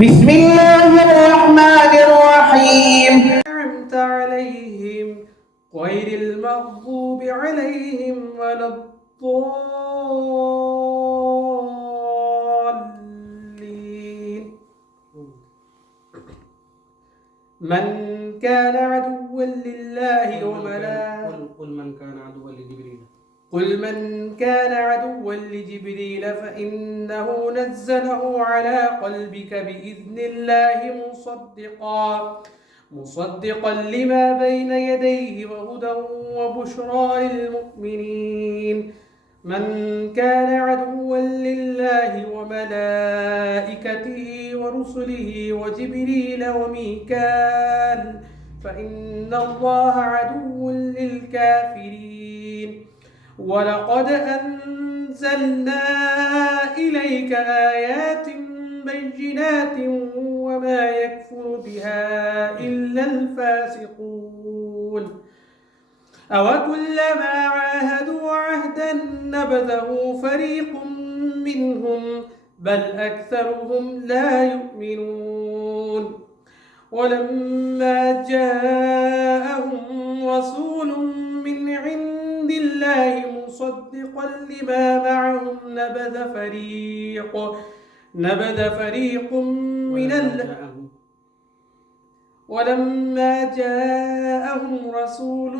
بسم الله الرحمن الرحيم أنعمت عليهم غير المغضوب عليهم ولا الضالين. من كان عدوا لله وملائكته قل من كان عدوا لجبريل فإنه نزله على قلبك بإذن الله مصدقا لما بين يديه وهدى وبشرى للمؤمنين. من كان عدوا لله وملائكته ورسله وجبريل وميكال فإن الله عدو للكافرين. ولقد أنزلنا إليك آيات بينات وما يكفر بها إلا الفاسقون. أوكلما عاهدوا عهدا نبذه فريق منهم بل أكثرهم لا يؤمنون. ولما جاءهم رسول من عند الله مصدقا لما معهم نبذ فريق من ولما جاءهم رسول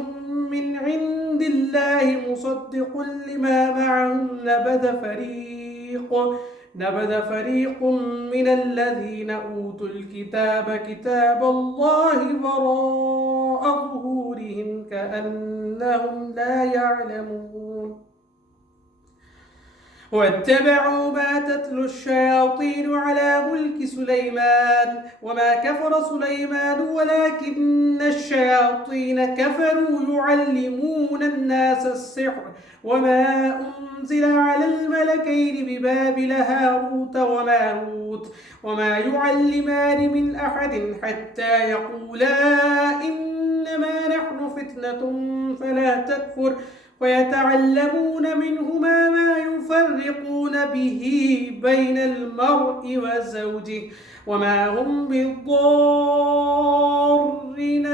من عند الله مصدق لما معهم نبذ فريق من الذين أوتوا الكتاب كتاب الله وراء ظهورهم كأنهم لا يعلمون. واتبعوا ما تتلو الشياطين على ملك سليمان وما كفر سليمان ولكن الشياطين كفروا يعلمون الناس السحر وما أنزل على الملكين ببابل هاروت وماروت وما يعلمان من أحد حتى يقولا إنما نحن فتنة فلا تكفر ويتعلمون منهما ما يفرقون به بين المرء وزوجه وما هم بالضارين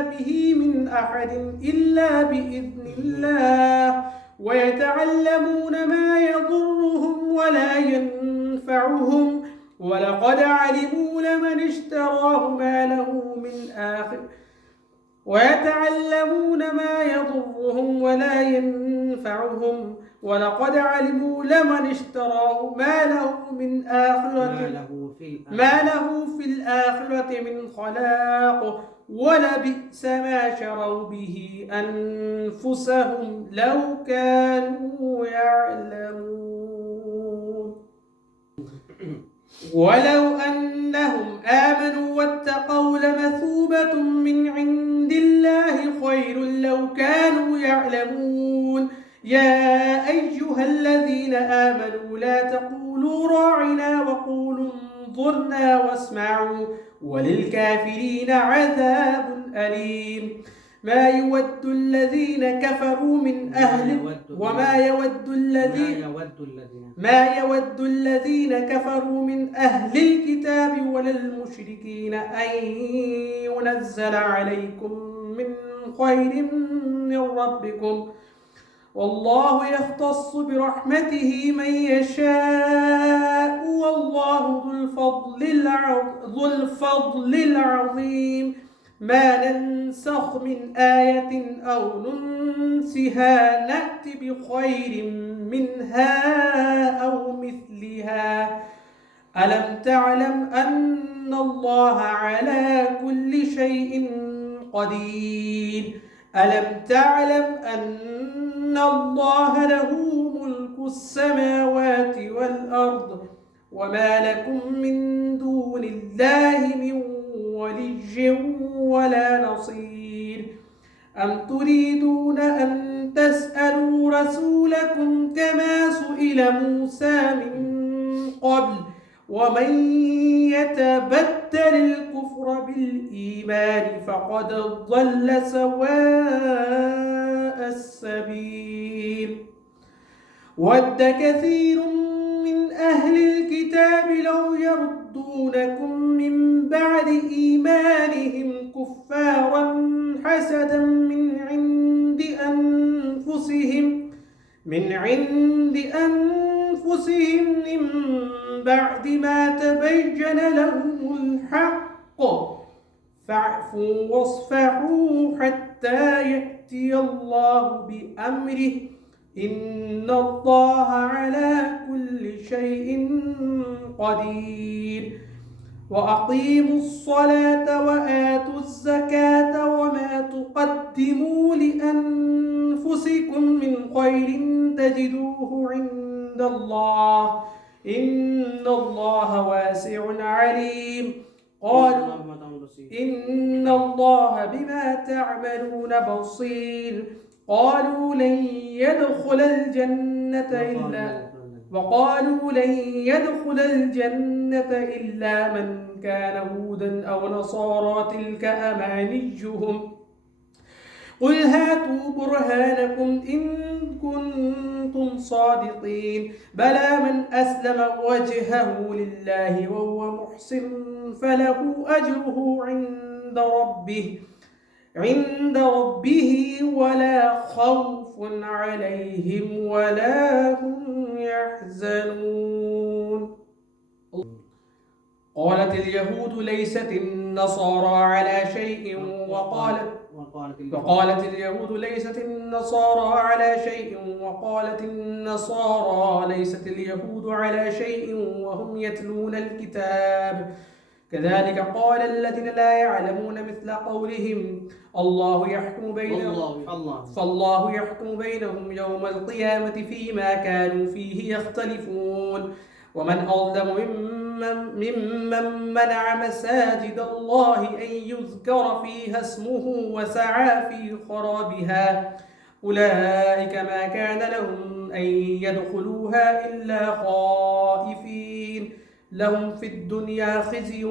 به من أحد إلا بإذن الله ويتعلمون ما يضرهم ولا ينفعهم ولقد علموا لمن اشتراه ما له من آخرة ويتعلمون ما يضرهم ولا ينفعهم ولقد علموا لمن اشتراه ما له في الآخرة من خلاق ولبئس ما شروا به أنفسهم لو كانوا يعلمون. ولو أنهم آمنوا واتقوا لمثوبة من عند الله خير لو كانوا يعلمون. يا أيها الذين آمنوا لا تقولوا راعنا وقولوا انظرنا واسمعوا وللكافرين عذاب أليم. ما يود الذين كفروا من أهل كفروا من أهل الكتاب ولا المشركين أن ينزل عليكم من خير من ربكم والله يختص برحمته من يشاء والله ذو الفضل العظيم. ما ننسخ من آية أو ننسها نأت بخير منها أو مثلها. ألم تعلم أن الله على كل شيء قدير. ألم تعلم أن الله له ملك السماوات والأرض وما لكم من دون الله من ولي ولا نصير. أم تريدون أن تسألوا رسولكم كما سئل موسى من قبل ومن يتبدل الكفر بالإيمان فقد ضل سواء السبيل. ود كثير من أهل الكتاب لو يردونكم من بعد إيمانهم كفارا حسدا من عند أنفسهم من بعد ما تبين لهم الحق فاعفوا واصفحوا حتى يأتي الله بأمره إن الله على كل شيء قدير وأقيموا الصلاة وآتوا الزكاة وما تقدموا لأنفسكم من خير تجدوه عند الله إن الله واسع عليم قالوا إن الله بما تعملون بصير قالوا لن يدخل الجنة إلا من كان هودا أو نصارى تلك أمانيهم قل هاتوا برهانكم إن كنتم صادقين بلى من أسلم وجهه لله وهو محسن فله أجره عند ربه ولا خوف عليهم ولا هم يحزنون قالت اليهود ليست النصارى على شيء وقالت اليهود ليست النصارى على شيء وقالت النصارى ليست اليهود على شيء وهم يتلون الكتاب كذلك قال الذين لا يعلمون مثل قولهم فالله يحكم بينهم يوم القيامة فيما كانوا فيه يختلفون ومن أظلم ممن منع مساجد الله أن يذكر فيها اسمه وسعى في خرابها أولئك ما كان لهم أن يدخلوها إلا خائفين لهم في الدنيا خزي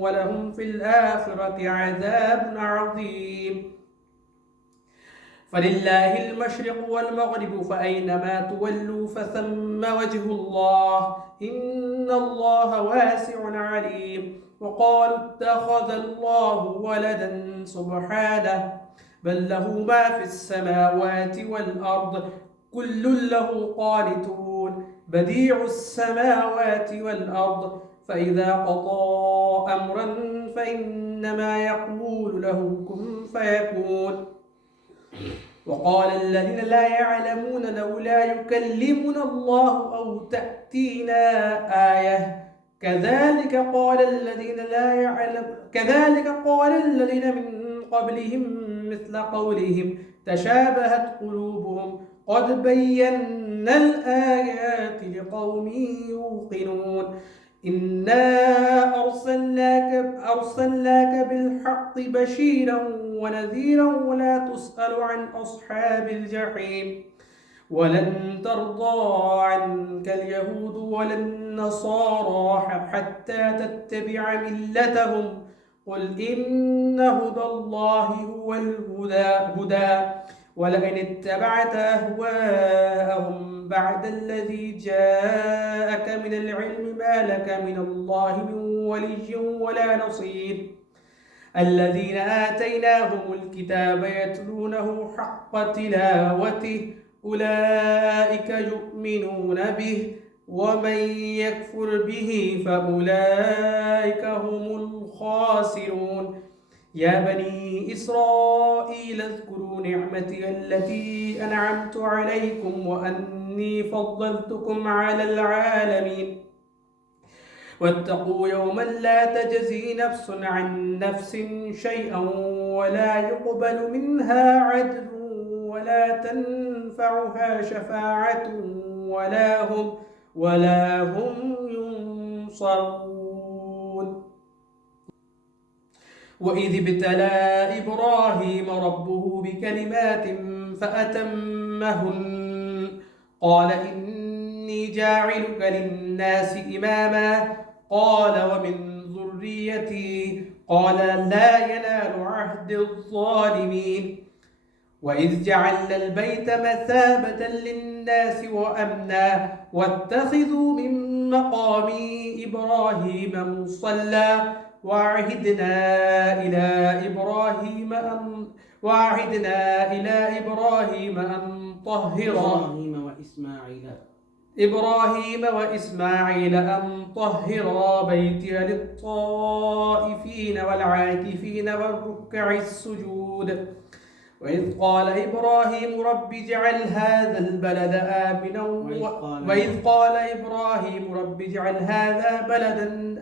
ولهم في الآخرة عذاب عظيم فلله المشرق والمغرب فأينما تولوا فثم وجه الله إن الله واسع عليم وقالوا اتخذ الله ولدا سبحانه بل له ما في السماوات والأرض كل له قانتون بديع السماوات والأرض فإذا قضى أمرا فإنما يقول له كن فيكون وقال الذين لا يعلمون لولا يكلمنا الله أو تأتينا آية كذلك قال الذين من قبلهم مثل قولهم تشابهت قلوبهم قد بينا الآيات لقوم يوقنون إنا أرسلناك بالحق بشيرا ونذيرا ولا تسأل عن أصحاب الجحيم ولن ترضى عنك اليهود ولا النصارى حتى تتبع ملتهم قل إن هدى الله هو الهدى ولئن اتبعت أهواءهم بعد الذي جاءك من العلم ما لك من الله من ولي ولا نصير الذين آتيناهم الكتاب يتلونه حق تلاوته أولئك يؤمنون به ومن يكفر به فأولئك هم الخاسرون يا بني إسرائيل اذكروا نعمتي التي أنعمت عليكم وأني فضلتكم على العالمين واتقوا يوما لا تجزي نفس عن نفس شيئا ولا يقبل منها عدل ولا تنفعها شفاعة ولا هم ينصرون وإذ ابتلى إبراهيم ربه بكلمات فأتمهن قال إني جاعلك للناس إماما قال ومن ذريتي قال لا ينال عهد الظالمين وإذ جعلنا البيت مثابة للناس للناس وأمنا واتخذوا من مقام إبراهيم مصلى وعهدنا إلى إبراهيم أن طهر إبراهيم وإسماعيل أن طهر بيتي للطائفين والعاكفين والركع السجود. وإذ قال إبراهيم رب اجعل هذا البلد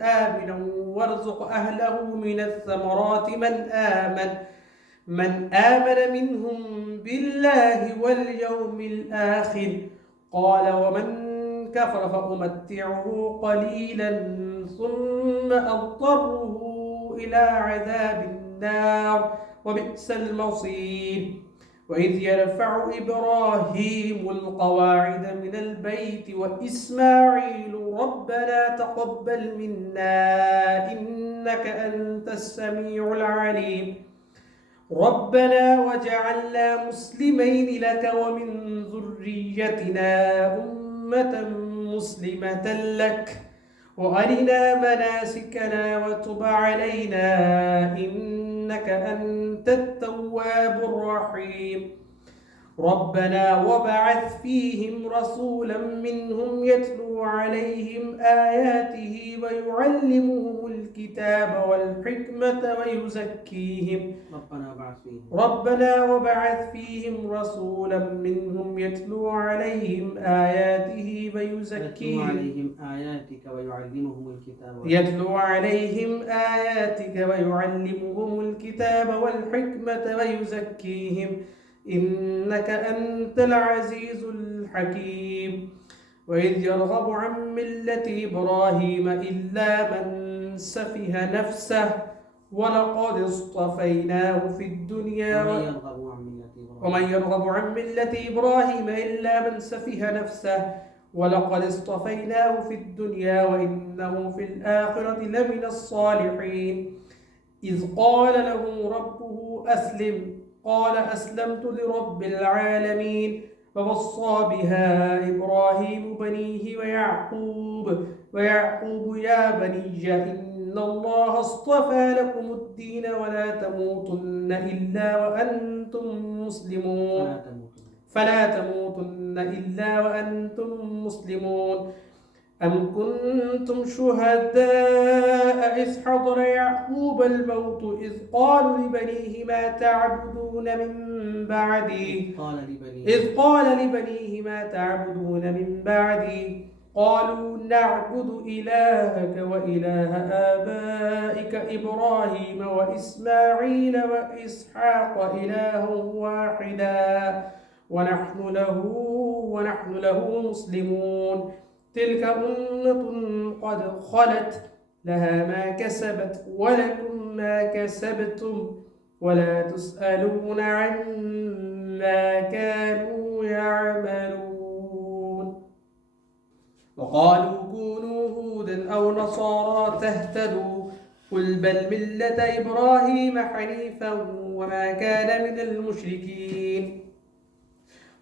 آمنا وارزق أهله من الثمرات من آمن منهم بالله واليوم الآخر قال ومن كفر فأمتعه قليلا ثم أضطره إلى عذاب النار وبئس المصير. وإذ يرفع إبراهيم القواعد من البيت وإسماعيل ربنا تقبل منا إنك أنت السميع العليم ربنا وجعلنا مسلمين لك ومن ذريتنا أمة مسلمة لك وأرنا مناسكنا وتب علينا إنك أنت التواب الرحيم ربنا وابعث فيهم رسولا منهم يتلو عليهم آياته ويعلمهم الكتاب والحكمة ويزكيهم ربنا وابعث فيهم رسولا منهم يتلو عليهم آياته ويزكيهم يتلو عليهم آياتك ويعلمهم الكتاب والحكمة ويزكيهم إنك أنت العزيز الحكيم. وإذ يرغب عن ملة إبراهيم إلا من سفه نفسه ولقد اصطفيناه في الدنيا ومن يرغب عن ملة إبراهيم إلا من سفه نفسه ولقد اصطفيناه في الدنيا وإنه في الآخرة لمن الصالحين. إذ قال له ربه أسلم قال أسلمت لرب العالمين ووصى بها إبراهيم بنيه ويعقوب يا بني إن الله اصطفى لكم الدين فلا تموتن إلا وأنتم مسلمون. أم كنتم شهداء إذ حضر يعقوب الموت إذ قال لبنيه ما تعبدون من بعدي قالوا نعبد إلهك وإله آبائك إبراهيم وإسماعيل وإسحاق إلها واحدا ونحن له مسلمون. تلك أمة قد خلت لها ما كسبت ولكم ما كسبتم ولا تسألون عما كانوا يعملون. وقالوا كونوا هودا أو نصارى تهتدوا قل بل ملة إبراهيم حنيفا وما كان من المشركين.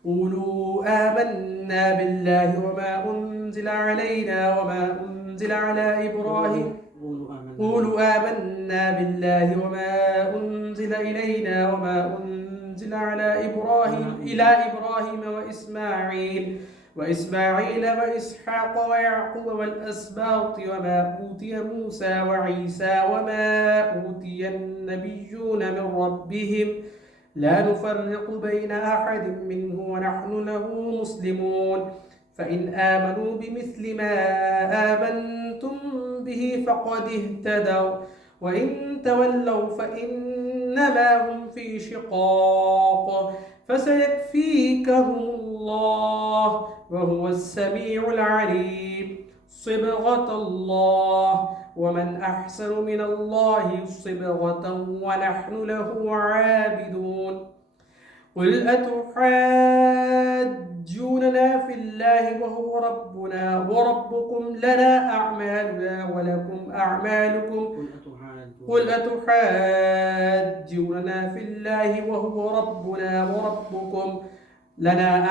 قولوا آمنا بالله وما أنزل علينا وما أنزل على إبراهيم إلينا وما أنزل إلى إبراهيم وإسماعيل وإسحاق ويعقوب والأسباط وما أوتي موسى وعيسى وما أوتي النبيون من ربهم لا نفرق بين أحد منه ونحن له مسلمون. فإن آمنوا بمثل ما آمنتم به فقد اهتدوا وإن تولوا فإنما هم في شقاق فسيكفيكهم الله وهو السميع العليم. صبغة الله ومن أحسن من الله صبغة ونحن له عابدون. قل أتحاجوننا في الله وهو ربنا وربكم لنا أعمالنا ولكم أعمالكم. قل أتحاجوننا في الله وهو ربنا وربكم لنا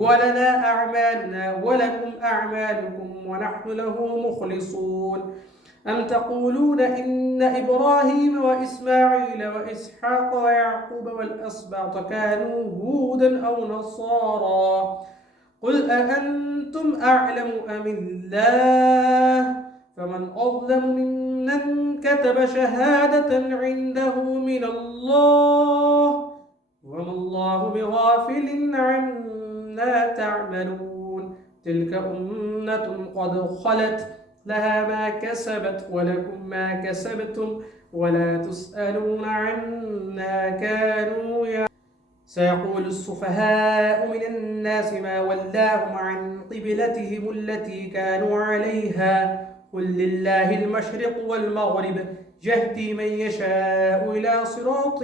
ولنا أعمالنا ولكم أعمالكم ونحن له مخلصون أم تقولون إن إبراهيم وإسماعيل وإسحاق ويعقوب والأسباط كانوا هودا أو نصارى قل أأنتم أعلم أم الله فمن أظلم ممن كتب شهادة عنده من الله وما الله بغافل عما تعملون تلك أمة قد خلت لها ما كسبت ولكم ما كسبتم ولا تسألون عما كانوا يعملون سيقول السفهاء من الناس ما ولاهم عن قبلتهم التي كانوا عليها قل لله المشرق والمغرب يهدي من يشاء إلى صراط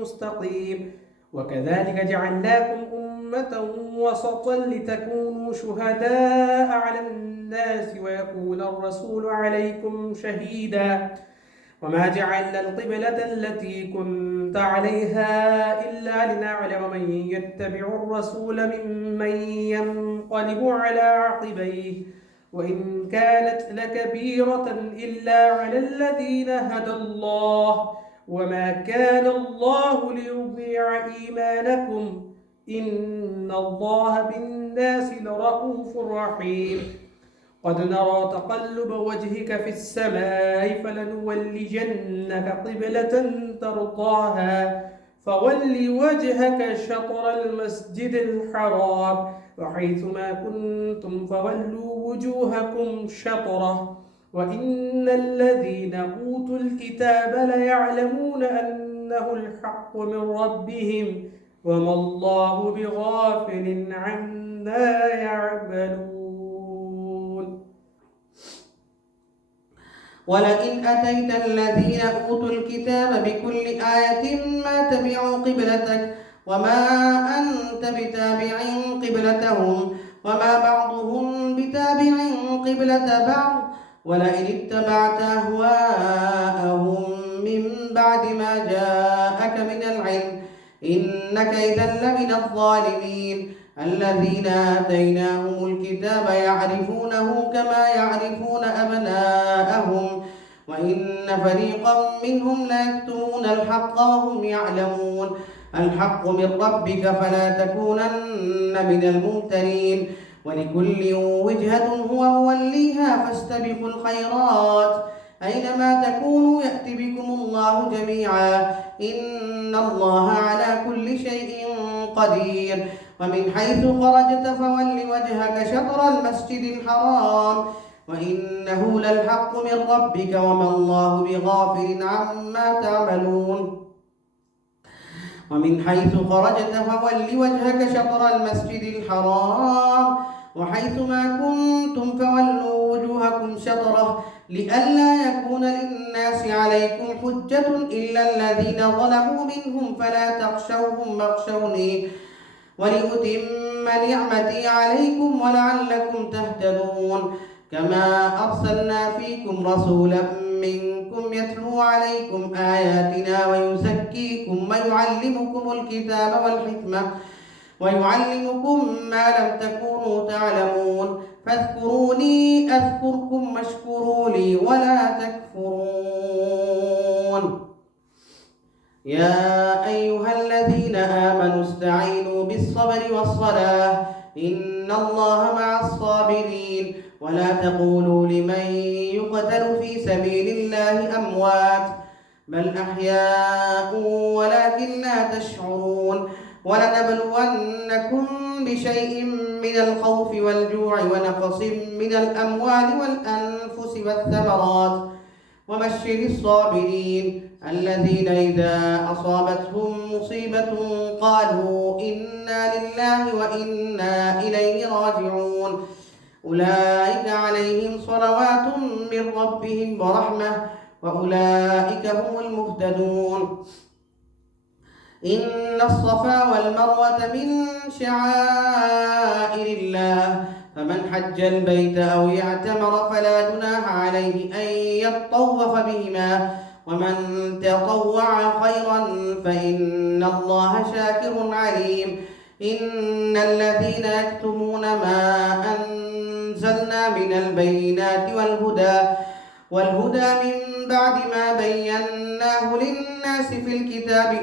مستقيم وكذلك جعلناكم أمة وسطا لتكونوا شهداء على الناس ويكون الرسول عليكم شهيدا وما جعلنا القبلة التي كنت عليها إلا لنعلم من يتبع الرسول ممن ينقلب على عقبيه وإن كانت لكبيرة إلا على الذين هدى الله وما كان الله ليضيع إيمانكم إن الله بالناس لرءوف رحيم قد نرى تقلب وجهك في السماء فلنولجنك قبلة ترضاها فول وجهك شطر المسجد الحرام وحيثما كنتم فولوا وجوهكم شطره وإن الذين أوتوا الكتاب ليعلمون أنه الحق من ربهم وما الله بغافل عما يعملون ولئن أتيت الذين أوتوا الكتاب بكل آية ما تبعوا قبلتك وما أنت بتابع قبلتهم وما بعضهم بتابع قبلة بعض ولئن اتبعت أهواءهم من بعد ما جاءك من العلم إنك إذا لمن الظالمين الذين آتيناهم الكتاب يعرفونه كما يعرفون أبناءهم وإن فريقا منهم ليكتمون الحق وهم يعلمون الحق من ربك فلا تكونن من الممترين ولكل وجهة هو موليها فاستبقوا الخيرات أينما تكونوا يأت بكم الله جميعا إن الله على كل شيء قدير ومن حيث خرجت فول وجهك شطر المسجد الحرام وإنه للحق من ربك وما الله بغافل عما تعملون ومن حيث خرجت فول وجهك شطر المسجد الحرام وحيثما كنتم فولوا وجوهكم شطره لئلا يكون للناس عليكم حجة إلا الذين ظلموا منهم فلا تخشوهم واخشوني ولأتم نعمتي عليكم ولعلكم تهتدون كما أرسلنا فيكم رسولا منكم يتلو عليكم آياتنا ويزكيكم ويعلمكم الكتاب والحكمة ويعلمكم ما لم تكونوا تعلمون فاذكروني أذكركم واشكروا لي ولا تكفرون يا أيها الذين آمنوا استعينوا بالصبر والصلاة إن الله مع الصابرين ولا تقولوا لمن يقتل في سبيل الله أموات بل أحياء ولكن لا تشعرون ولنبلونكم بشيء من الخوف والجوع ونقص من الأموال والأنفس والثمرات وبشر الصابرين الذين إذا أصابتهم مصيبة قالوا إنا لله وإنا إليه راجعون أولئك عليهم صلوات من ربهم ورحمة وأولئك هم المهتدون إن الصفا والمروة من شعائر الله فمن حج البيت أو يعتمر فلا جناح عليه أن يطوف بهما ومن تطوع خيرا فإن الله شاكر عليم إن الذين يكتمون ما أنزلنا من البينات والهدى من بعد ما بيناه للناس في الكتاب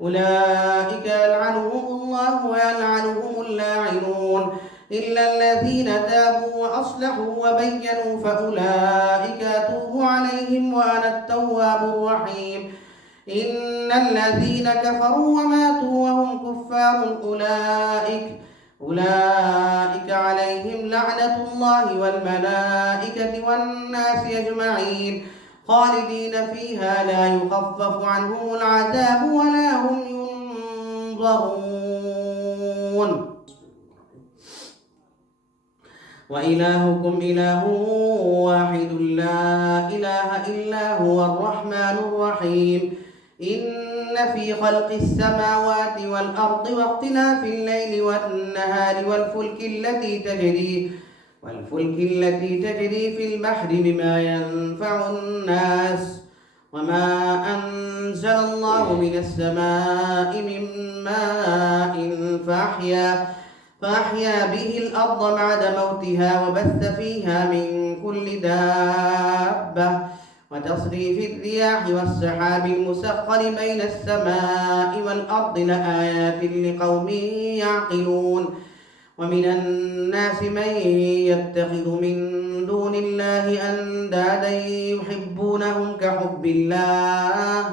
أولئك يلعنهم الله ويلعنهم اللاعنون إلا الذين تابوا وأصلحوا وبينوا فأولئك أتوب عليهم وأنا التواب الرحيم إن الذين كفروا وماتوا وهم كفار أولئك عليهم لعنة الله والملائكة والناس أجمعين خالدين فيها لا يخفف عنهم العذاب ولا هم ينظرون وإلهكم إله واحد لا إله إلا هو الرحمن الرحيم إن في خلق السماوات والأرض واختلاف الليل والنهار والفلك التي تجري في البحر بما ينفع الناس وما أنزل الله من السماء من ماء فأحيا به الأرض بعد موتها وبث فيها من كل دابة وتصريف الرياح والسحاب المسخر بين السماء والأرض لآيات لقوم يعقلون ومن الناس من يتخذ من دون الله أندادا يحبونهم كحب الله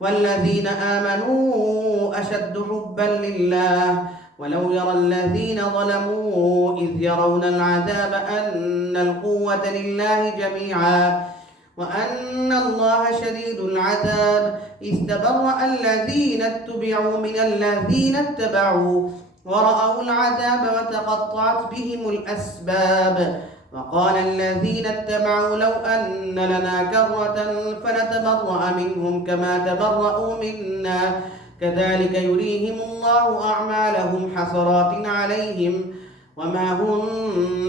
والذين آمنوا أشد حبا لله ولو يرى الذين ظلموا إذ يرون العذاب أن القوة لله جميعا وأن الله شديد العذاب استبرأ الذين اتبعوا من الذين اتبعوا ورأوا العذاب وتقطعت بهم الأسباب وقال الذين اتبعوا لو أن لنا كرة فنتبرأ منهم كما تبرأوا منا كذلك يريهم الله أعمالهم حسرات عليهم وما هم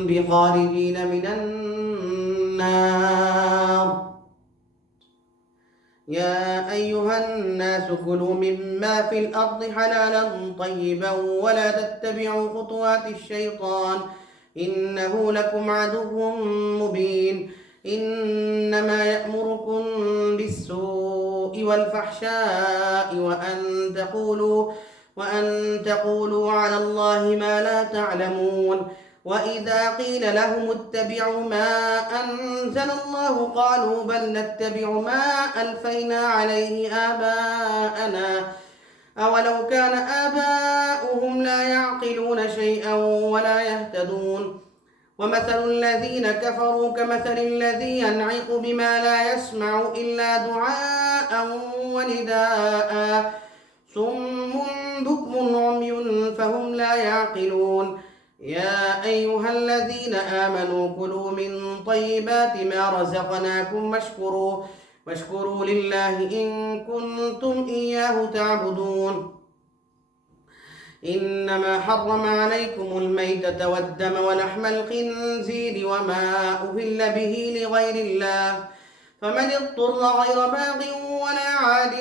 بخارجين من النار يا أيها الناس كلوا مما في الأرض حلالا طيبا ولا تتبعوا خطوات الشيطان إنه لكم عدو مبين إنما يأمركم بالسوء والفحشاء وأن تقولوا على الله ما لا تعلمون وإذا قيل لهم اتبعوا ما أنزل الله قالوا بل نتبع ما ألفينا عليه آباءنا أولو كان آباؤهم لا يعقلون شيئا ولا يهتدون ومثل الذين كفروا كمثل الذي ينعق بما لا يسمع إلا دعاء ونداء صم بكم عمي فهم لا يعقلون يا أيها الذين آمنوا كلوا من طيبات ما رزقناكم واشكروا لله إن كنتم إياه تعبدون إنما حرم عليكم الميتة والدم ولحم الخنزير وما أهل به لغير الله فمن اضطر غير باغ ولا عاد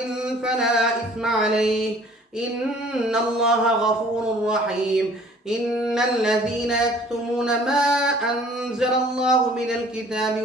فلا إثم عليه إن الله غفور رحيم إن الذين يكتمون ما أنزل الله من الكتاب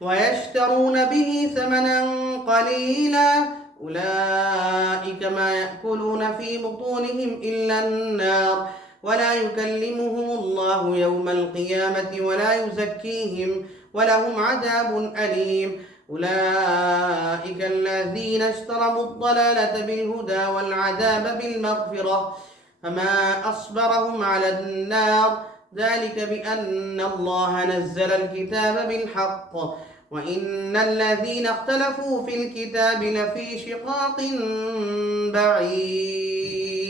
ويشترون به ثمنا قليلا أولئك ما يأكلون في بطونهم إلا النار ولا يكلمهم الله يوم القيامة ولا يزكيهم ولهم عذاب أليم أولئك الذين اشتروا الضلالة بالهدى والعذاب بالمغفرة فما أصبرهم على النار ذلك بأن الله نزل الكتاب بالحق وإن الذين اختلفوا في الكتاب لفي شقاق بعيد